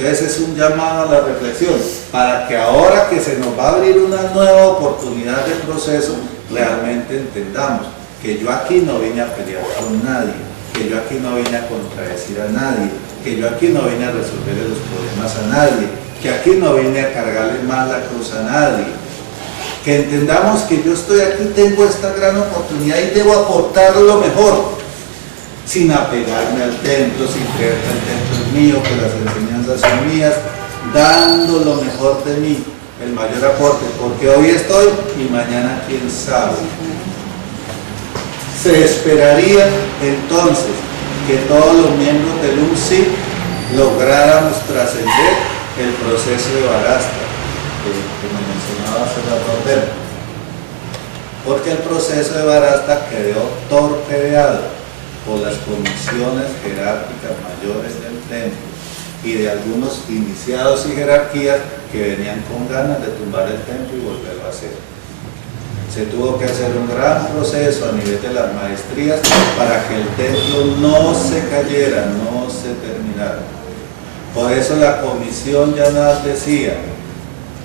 Entonces es un llamado a la reflexión, para que ahora que se nos va a abrir una nueva oportunidad de proceso, realmente entendamos que yo aquí no vine a pelear con nadie, que yo aquí no vine a contradecir a nadie, que yo aquí no vine a resolverle los problemas a nadie, que aquí no vine a cargarle más la cruz a nadie. Que entendamos que yo estoy aquí, tengo esta gran oportunidad y debo aportar lo mejor, sin apegarme al templo, sin creer que el templo es mío, que las enseñanzas son mías, dando lo mejor de mí, el mayor aporte, porque hoy estoy y mañana quién sabe. Se esperaría entonces que todos los miembros del UNCIP lográramos trascender el proceso de Barasta, que me mencionaba hace rato, porque el proceso de Barasta quedó torpedeado por las comisiones jerárquicas mayores del templo y de algunos iniciados y jerarquías que venían con ganas de tumbar el templo y volverlo a hacer. Se tuvo que hacer un gran proceso a nivel de las maestrías para que el templo no se cayera, no se terminara. Por eso la comisión ya nos decía,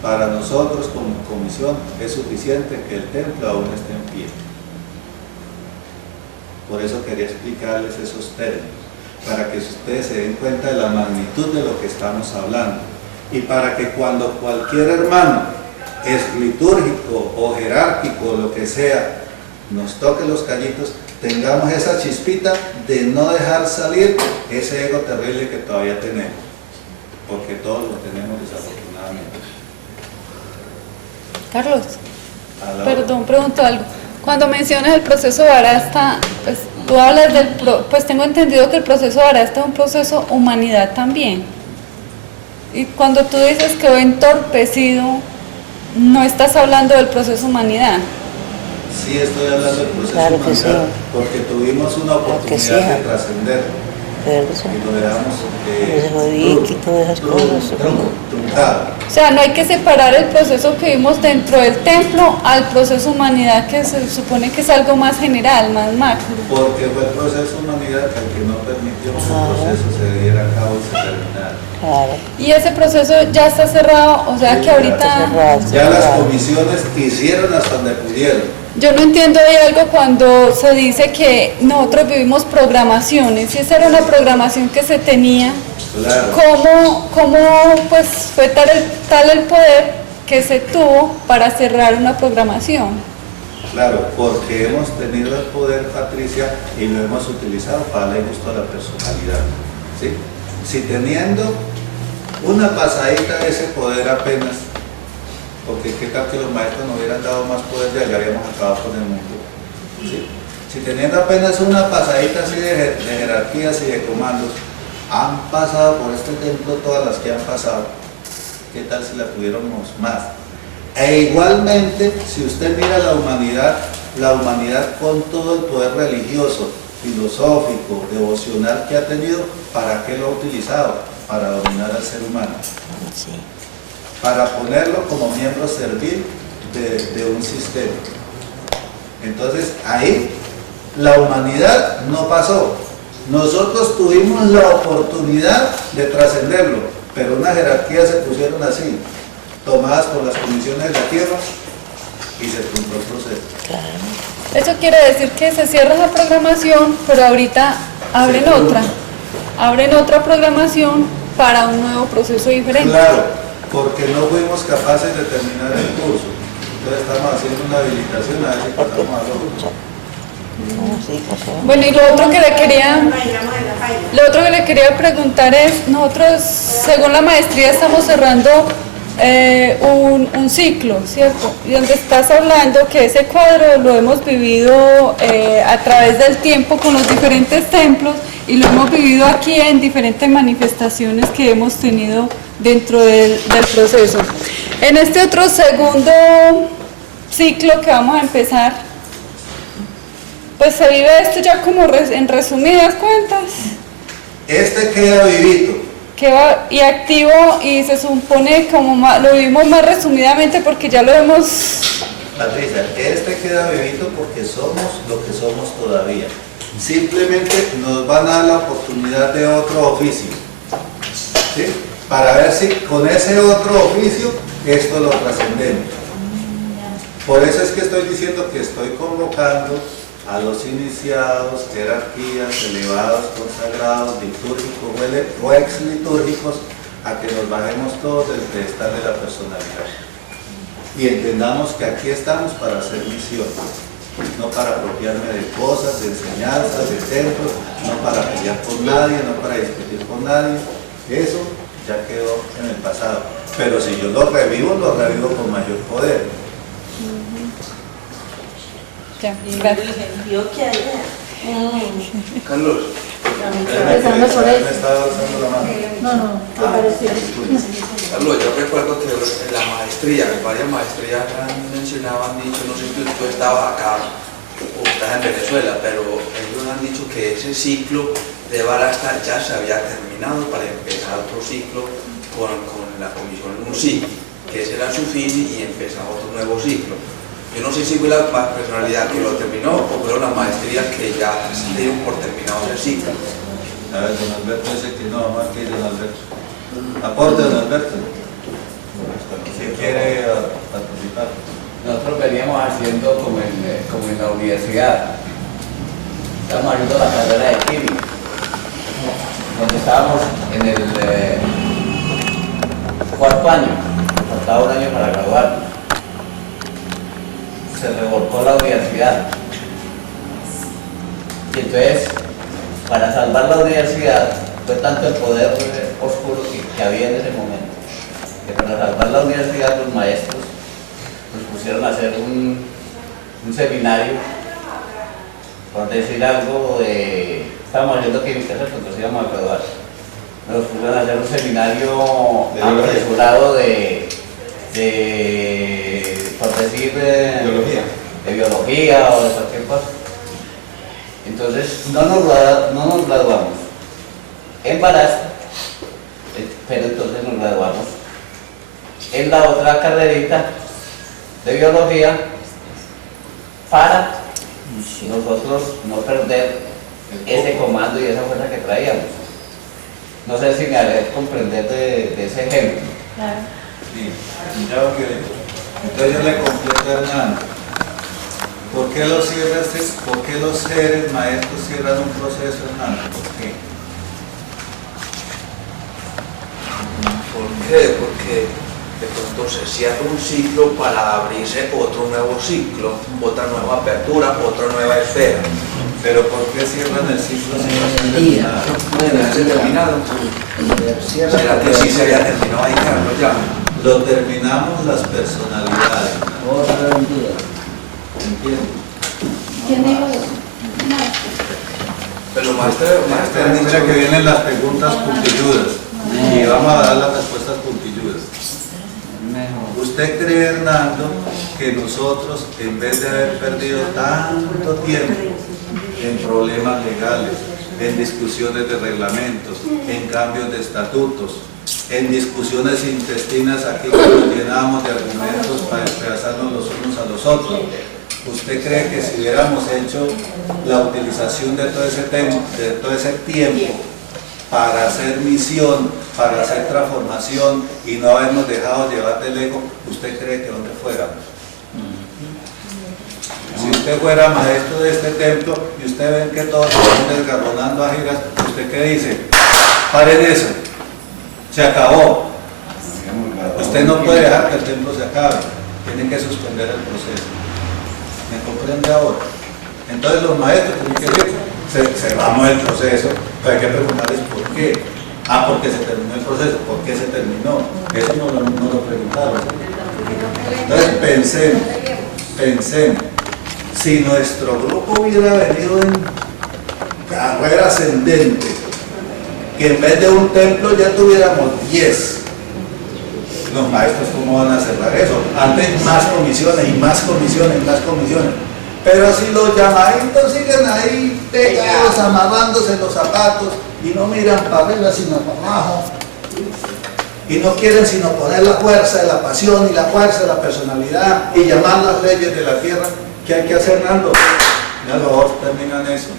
para nosotros como comisión es suficiente que el templo aún esté en pie. Por eso quería explicarles esos términos, para que ustedes se den cuenta de la magnitud de lo que estamos hablando y para que cuando cualquier hermano es litúrgico o jerárquico o lo que sea, nos toque los callitos, tengamos esa chispita de no dejar salir ese ego terrible que todavía tenemos, porque todos lo tenemos desafortunadamente. Carlos, perdón, pregunto algo. Cuando mencionas el proceso Barasta, pues tú hablas pues tengo entendido que el proceso Barasta es un proceso humanidad también. Y cuando tú dices que quedó entorpecido, no estás hablando del proceso humanidad. Sí, estoy hablando del proceso claro que humanidad, sí. Porque tuvimos una oportunidad de trascender. Y lo dejamos truncado. O sea, no hay que separar el proceso que vimos dentro del templo al proceso humanidad, que se supone que es algo más general, más macro. Porque fue el proceso humanidad el que no permitió que el proceso se diera a cabo y se terminara. Claro. Y ese proceso ya está cerrado, o sea que ahorita... Ya las comisiones hicieron hasta donde pudieron. Yo no entiendo de algo cuando se dice que nosotros vivimos programaciones, si esa era una programación que se tenía, claro. ¿Cómo pues fue tal el poder que se tuvo para cerrar una programación? Claro, porque hemos tenido el poder, Patricia, y lo hemos utilizado para darle gusto a la personalidad, ¿sí? Si teniendo una pasadita de ese poder apenas, porque qué tal que los maestros nos hubieran dado más poder, ya habíamos acabado con el mundo, ¿sí? Si teniendo apenas una pasadita así de jerarquías y de comandos, han pasado por este templo todas las que han pasado, qué tal si la tuviéramos más. E igualmente, si usted mira la humanidad con todo el poder religioso, filosófico, devocional que ha tenido, ¿para qué lo ha utilizado? Para dominar al ser humano. Sí. Para ponerlo como miembro servil de un sistema. Entonces ahí la humanidad no pasó. Nosotros tuvimos la oportunidad de trascenderlo, pero unas jerarquías se pusieron así, tomadas por las comisiones de la tierra, y se truncó el proceso. Claro. Eso quiere decir que se cierra esa programación, pero ahorita abren otra programación para un nuevo proceso diferente. Claro, porque no fuimos capaces de terminar el curso. Entonces estamos haciendo una habilitación a ver si pasamos a otro. Bueno, y lo otro que le quería preguntar es, nosotros según la maestría estamos cerrando un ciclo, ¿cierto? Y donde estás hablando que ese cuadro lo hemos vivido a través del tiempo con los diferentes templos y lo hemos vivido aquí en diferentes manifestaciones que hemos tenido dentro del proceso. En este otro segundo ciclo que vamos a empezar, pues se vive esto ya como en resumidas cuentas. Este queda vivito. Y activo, y se supone como lo vivimos más resumidamente porque ya lo hemos... Patricia, este queda vivito porque somos lo que somos todavía. Simplemente nos van a dar la oportunidad de otro oficio, ¿sí? para ver si con ese otro oficio esto lo trascendemos. Por eso es que estoy diciendo que estoy convocando a los iniciados, jerarquías, elevados, consagrados, litúrgicos o ex litúrgicos, a que nos bajemos todos del pedestal de la personalidad y entendamos que aquí estamos para hacer misión, no para apropiarme de cosas, de enseñanzas, de templos, no para pelear con nadie, no para discutir con nadie. Eso ya quedó en el pasado, pero si yo lo revivo con mayor poder. Ya, gracias. Carlos, Empezando por Me eso. estaba alzando la mano. No, ¿qué pareció? Carlos, yo recuerdo que en la maestría, en varias maestrías han mencionado, han dicho, no sé si tú estabas acá o estás en Venezuela, pero ellos han dicho que ese ciclo de Barasta ya se había terminado para empezar otro ciclo con la comisión UNSIC, que ese era su fin y empezaba otro nuevo ciclo. Yo no sé si fue la personalidad que lo terminó o fueron las maestrías que ya se dieron por terminado ese ciclo. A ver, don Alberto dice que no, vamos aquí, don Alberto. Aporte, don Alberto. Si quiere participar. Nosotros veníamos haciendo como en la universidad. Estamos haciendo la carrera de química. Donde estábamos en el cuarto año, nos faltaba un año para graduar. Se revolcó la universidad. Y entonces, para salvar la universidad, fue tanto el poder oscuro que había en ese momento, que para salvar la universidad los maestros nos pusieron a hacer un seminario, por decir algo, estábamos haciendo química, entonces íbamos a graduar. Nos pusieron a hacer un seminario apresurado por decir, de biología o de cualquier cosa. Entonces no nos graduamos en Barasta, pero entonces nos graduamos en la otra carrerita de biología para nosotros no perder ese comando y esa fuerza que traíamos. No sé si me haré comprender de ese ejemplo. Claro. Sí, ya lo que entonces yo le completo a Hernán. ¿Por qué los seres maestros cierran un proceso, Hernán? ¿Por qué? ¿Por qué? Porque de pronto se cierra un ciclo para abrirse otro nuevo ciclo, otra nueva apertura, otra nueva esfera. Pero ¿por qué cierran el ciclo si no se ha terminado? ¿Ya se ha terminado? ¿Será que sí se había terminado ahí, Carlos, ya? Lo terminamos las personalidades. ¿Entiendes? ¿Quién dijo eso? Pero maestro, Mira que vienen las preguntas puntilludas y vamos a dar las respuestas puntilludas. ¿Usted cree, Hernando, que nosotros, en vez de haber perdido tanto tiempo en problemas legales, en discusiones de reglamentos, en cambios de estatutos, en discusiones intestinas aquí que nos llenamos de argumentos para despedazarnos los unos a los otros, ¿usted cree que si hubiéramos hecho la utilización de todo ese tiempo para hacer misión, para hacer transformación y no habernos dejado llevar del ego, usted cree que dónde fuéramos? Si usted fuera maestro de este templo y usted ve que todos se están desgarronando a giras, ¿usted qué dice? Paren eso, se acabó. Usted no puede dejar que el templo se acabe, tiene que suspender el proceso. ¿Me comprende ahora? Entonces los maestros tienen que decir, cerramos el proceso, pero hay que preguntarles por qué. Ah, porque se terminó el proceso. ¿Por qué se terminó? Eso no lo preguntaron. Entonces pensemos, si nuestro grupo hubiera venido en carrera ascendente, que en vez de un templo ya tuviéramos 10, los maestros ¿cómo van a cerrar eso? Antes más comisiones y más comisiones y más comisiones. Pero si los llamaditos siguen ahí pegados, amarrándose los zapatos y no miran para arriba sino para abajo y no quieren sino poner la fuerza de la pasión y la fuerza de la personalidad y llamar las leyes de la tierra, ¿qué hay que hacer, Nando? Ya por favor terminan eso.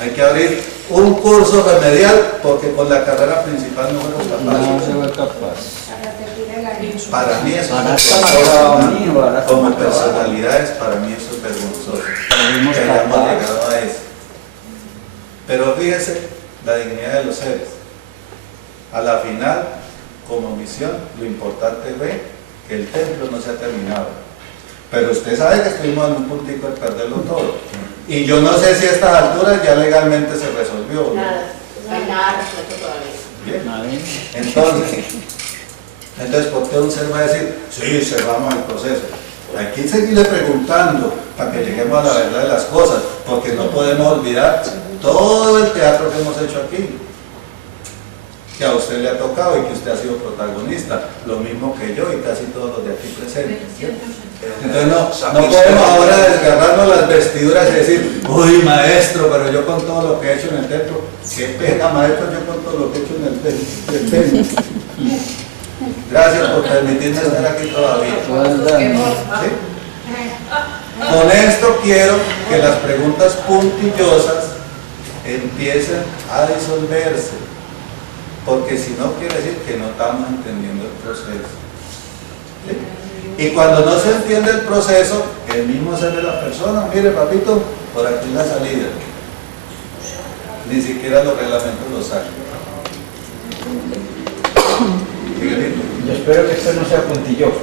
Hay que abrir un curso remedial porque con la carrera principal no fuimos No capaces. se fue capaz. Para mí eso Para es mí, para como acabar. personalidades, para mí eso es vergonzoso. Fuimos Que hayamos capaces. llegado a eso. Pero fíjese la dignidad de los seres. A la final, como misión, lo importante fue que el templo no se ha terminado. Pero usted sabe que estuvimos en un puntico de perderlo todo. Y yo no sé si a estas alturas ya legalmente se resolvió. Nada, no hay nada resuelto todavía. Bien. Nadie. Entonces, ¿por qué un ser va a decir, sí, cerramos el proceso? Hay que seguirle preguntando para que lleguemos a la verdad de las cosas, porque no podemos olvidar todo el teatro que hemos hecho aquí, que a usted le ha tocado y que usted ha sido protagonista, lo mismo que yo y casi todos los de aquí presentes. Entonces no podemos ahora desgarrarnos las vestiduras y decir, uy maestro, pero yo con todo lo que he hecho en el templo, qué pena maestro, yo con todo lo que he hecho en el templo. Gracias por permitirme estar aquí todavía. ¿Sí? Con esto quiero que las preguntas puntillosas empiecen a disolverse, porque si no quiere decir que no estamos entendiendo el proceso. ¿Sí? Y cuando no se entiende el proceso, el mismo ser de la persona, mire papito, por aquí es la salida. Ni siquiera los reglamentos lo sacan. Miguelito. Yo espero que esto no sea puntilloso.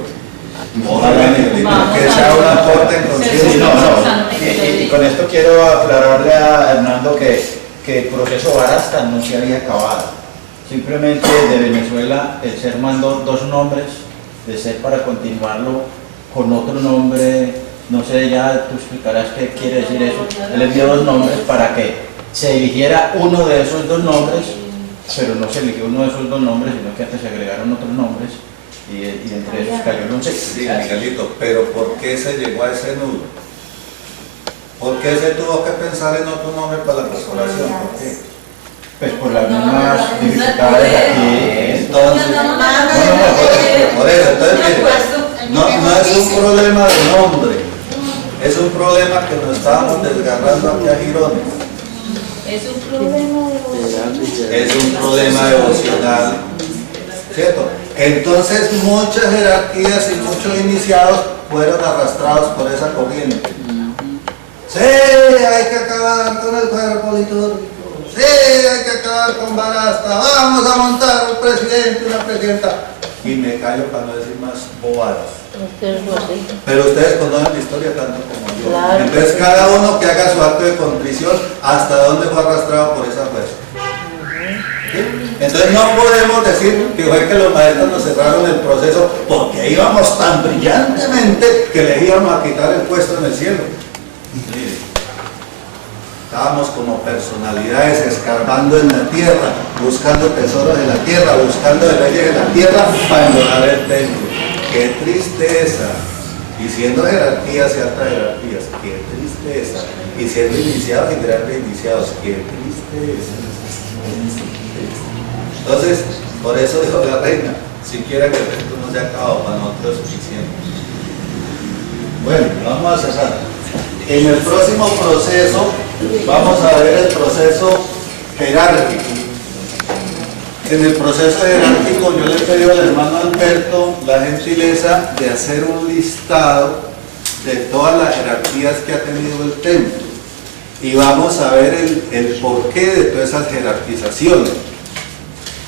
Ojalá, Miguelito, que sea un aporte en Sí, conciencia. no. Y con esto quiero aclararle a Hernando que el proceso Barasta no se había acabado. Simplemente de Venezuela el ser mandó dos nombres de ser para continuarlo con otro nombre. No sé, ya tú explicarás qué quiere decir eso. Él envió dos nombres para que se eligiera uno de esos dos nombres, pero no se eligió uno de esos dos nombres, sino que antes se agregaron otros nombres y entre esos cayó el 11. Sí, Miguelito, pero ¿por qué se llegó a ese nudo? ¿Por qué se tuvo que pensar en otro nombre para la corporación? ¿Por qué? Pues por las mismas dificultades aquí. Entonces, por eso, entonces mire, no es un problema de nombre, es un problema que nos estábamos desgarrando aquí a girones. Es un problema de Es un problema devocional, ¿cierto? Entonces muchas jerarquías y muchos iniciados fueron arrastrados por esa corriente. Sí, hay que acabar con el cuerpo litúrgico. Sí, hay que acabar con Barasta. Vamos a montar un presidente, una presidenta. Y me callo para no decir más bobadas. Pero ustedes conocen la historia tanto como yo. Claro. Entonces cada uno que haga su acto de contrición, hasta dónde fue arrastrado por esa fuerza. ¿Sí? Entonces no podemos decir que fue que los maestros nos cerraron el proceso porque íbamos tan brillantemente que les íbamos a quitar el puesto en el cielo. Mire, estábamos como personalidades escarbando en la tierra, buscando tesoros en la tierra, buscando leyes en la tierra para endonar el templo. ¡Qué tristeza! Y siendo jerarquías y altas jerarquías, ¡qué tristeza! Y siendo iniciados y grandes iniciados, ¡qué tristeza! Entonces, por eso dijo la reina, si quiera que el resto no se acaba, para nosotros es suficiente. Bueno, vamos a cerrar. En el próximo proceso, vamos a ver el proceso jerárquico. En el proceso jerárquico yo le pedí al hermano Alberto la gentileza de hacer un listado de todas las jerarquías que ha tenido el templo y vamos a ver el porqué de todas esas jerarquizaciones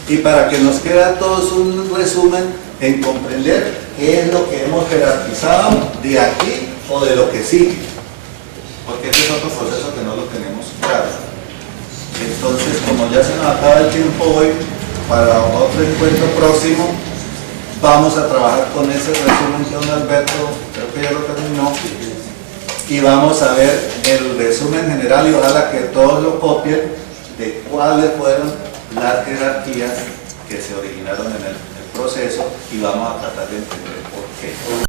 y para que nos quede a todos un resumen en comprender qué es lo que hemos jerarquizado de aquí o de lo que sigue, porque este es otro proceso que no lo tenemos claro. Entonces, como ya se nos acaba el tiempo hoy, para otro encuentro próximo vamos a trabajar con ese resumen que don Alberto, creo que ya lo terminó, y vamos a ver el resumen general y ojalá que todos lo copien de cuáles fueron las jerarquías que se originaron en el proceso y vamos a tratar de entender por qué.